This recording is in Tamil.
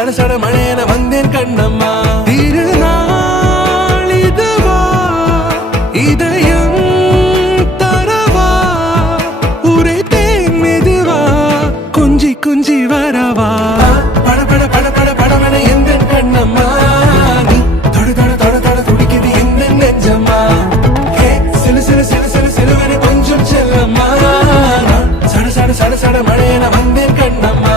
சட சட மழையன வந்தேன் கண்ணம்மா. திருநாள் இதுவா இதயம் தரவா உரைத்தேன் மெதுவா கொஞ்சி கொஞ்சி வரவா. பட பட பட பட படவன எந்த கண்ணம்மா நீ தொட தொட தொட தொட துடிக்குது எந்த நெஞ்சம்மா. சிலு சிலு சிலு சிலு சிலுவனை கொஞ்சம் செல்லம்மா. சட சட சட சட மழையன வந்தேன் கண்ணம்மா.